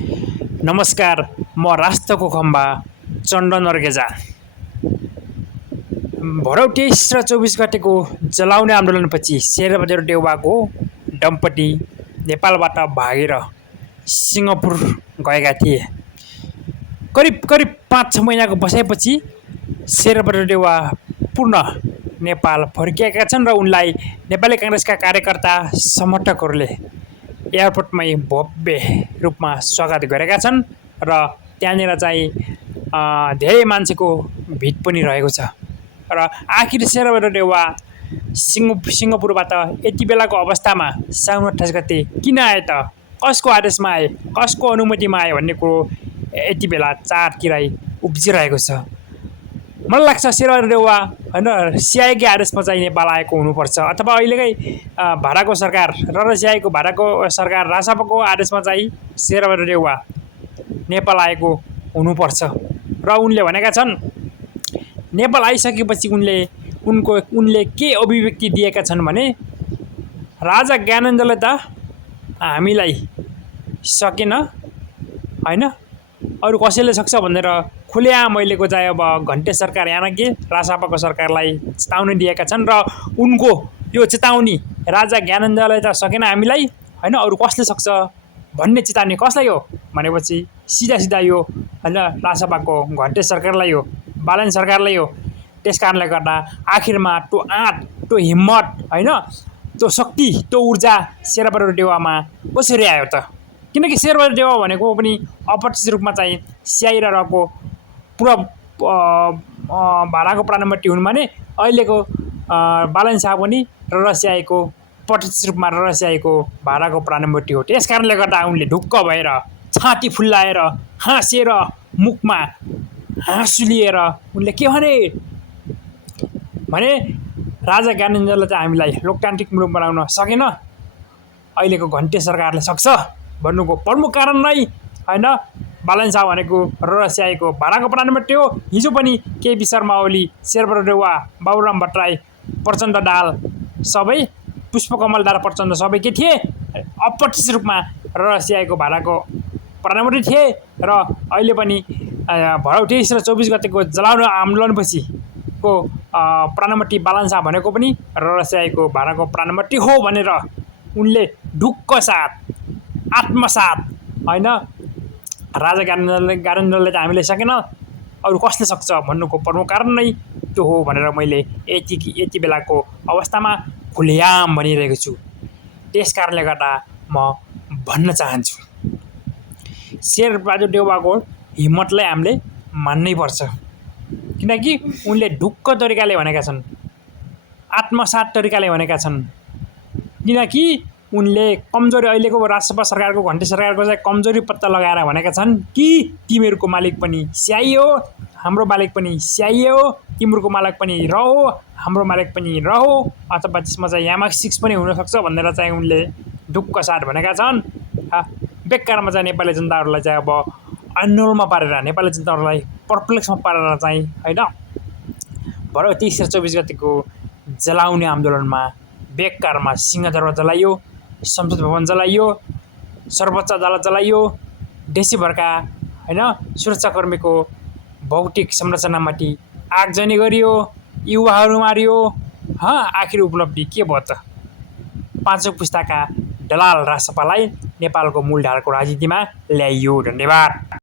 नमस्कार, म राष्ट्रको खम्बा चन्दन अर्गेजा। भरौ 23 र 24 गतेको जलाउने आन्दोलनपछि शेरबहादुर देउवाको दम्पति नेपालबाट भागेर सिङ्गापुर गएका थिए। करिब 5-6 महिनाको बसाइपछि शेरबहादुर देउवा पुनः नेपाल फर्किएका छन् र उनलाई नेपाली काङ्ग्रेसका कार्यकर्ता समर्थकहरूले एयरपोर्टमै भव्य रूपमा स्वागत गरेका छन् र त्यहाँनिर चाहिँ धेरै मान्छेको भिड पनि रहेको छ। र आखिर शेरबहादुर देउवा सिङ्गापुरबाट यति बेलाको अवस्थामा साउन 28 गते किन आए त, कसको आदेशमा आए, कसको अनुमतिमा आए भन्ने कुरो यति बेला चारतिरै उब्जिरहेको छ। मलाई लाग्छ शेरबहादुर देउवा होइन सिआइकै आदेशमा चाहिँ नेपाल आएको हुनुपर्छ, अथवा अहिलेकै भारतको सरकार र भारतको सरकार राजसभाको आदेशमा चाहिँ शेरबहादुर देउवा नेपाल आएको हुनुपर्छ। र उनले भनेका छन् नेपाल आइसकेपछि उनले के अभिव्यक्ति दिएका छन् भने राजा ज्ञानेन्द्रले त हामीलाई सकेन होइन, अरू कसैले सक्छ भनेर खुलेआम अहिलेको चाहिँ अब घन्टे सरकार यहाँ के राजसभाको सरकारलाई चेतावनी दिएका छन्। र उनको यो चेतावनी राजा ज्ञानेन्द्रले त सकेन हामीलाई होइन, अरू कसले सक्छ भन्ने चेतावनी कसलाई हो भनेपछि सिधा यो होइन राजसभाको घन्टे सरकारलाई हो, बालन सरकारलाई हो। त्यस कारणले गर्दा आखिरमा त्यो आँट, त्यो हिम्मत होइन, त्यो शक्ति, त्यो ऊर्जा शेरबहादुर देउवामा कसरी आयो त? किनकि शेरबहादुर देउवा भनेको पनि अप्रत्यक्ष रूपमा चाहिँ सिआई र रको पुरा भारतको प्रधानमन्त्री हुन् भने अहिलेको बालन शाह पनि रसियाको प्रत्यक्ष रूपमा रसियाको भारतको प्रधानमन्त्री हो। त्यस कारणले गर्दा उनले ढुक्क भएर छाती फुल्लाएर हाँसेर मुखमा हाँसु लिएर उनले के भने राजा ज्ञानेन्द्रले चाहिँ हामीलाई लोकतान्त्रिक मुलुक बनाउन सकेन, अहिलेको घन्टे सरकारले सक्छ भन्नुको प्रमुख कारण नै होइन बालन शाह भनेको रसियाको भारतको प्रधानमन्त्री हो। हिजो पनि केपी शर्मा ओली, शेरबहादुर देउवा, बाबुराम भट्टराई, प्रचण्ड दाहाल सबै, पुष्पकमल दाहाल प्रचण्ड सबै के थिए? अप्रत्यक्ष रूपमा रसियाको भारतको प्रधानमन्त्री थिए। र अहिले पनि भरौ 23 र 24 गतेको जलाउने आन्दोलनपछि को प्रधानमन्त्री बालन शाह भनेको पनि रसियाको भारतको प्रधानमन्त्री हो भनेर उनले ढुक्क साथ आत्मसात होइन राजा ज्ञानेन्द्रले त हामीले सकेन, अरू कसले सक्छ भन्नुको प्रमुख कारण नै त्यो हो भनेर मैले यति बेलाको अवस्थामा खुलेआम भनिरहेको छु। त्यस कारणले गर्दा म भन्न चाहन्छु शेरबहादुर देउवाको हिम्मतलाई हामीले मान्नै पर्छ, किनकि उनले ढुक्क तरिकाले भनेका छन्, आत्मसात तरिकाले भनेका छन्। किनकि उनले कमजोरी, अहिलेको राजसभा सरकारको घन्टे सरकारको चाहिँ कमजोरी पत्ता लगाएर भनेका छन् कि तिमीहरूको मालिक पनि सिआई हो, हाम्रो मालिक पनि सिआई हो, तिम्रो मालिक पनि र हो, हाम्रो मालिक पनि र हो, अथवा त्यसमा चाहिँ MI6 पनि हुनसक्छ भनेर चाहिँ उनले ढुक्क साथ भनेका छन्। बेकारमा चाहिँ नेपाली जनताहरूलाई चाहिँ अब आन्दोलनमा पारेर, नेपाली जनताहरूलाई पर्प्लेक्समा पारेर चाहिँ होइन भरौ 23 र 24 गतिको जलाउने आन्दोलनमा बेकारमा सिंहदरबार जलाइयो, संसद भवन जलाइयो, सर्वोच्च अदालत जलाइयो, देशैभरका होइन सुरक्षाकर्मीको भौतिक संरचनामाथि आगजनी गरियो, युवाहरू मारियो। आखिर उपलब्धि के भयो त? 5औं पुस्ताका दलाल राजसभालाई नेपालको मूलधारको राजनीतिमा ल्याइयो। धन्यवाद।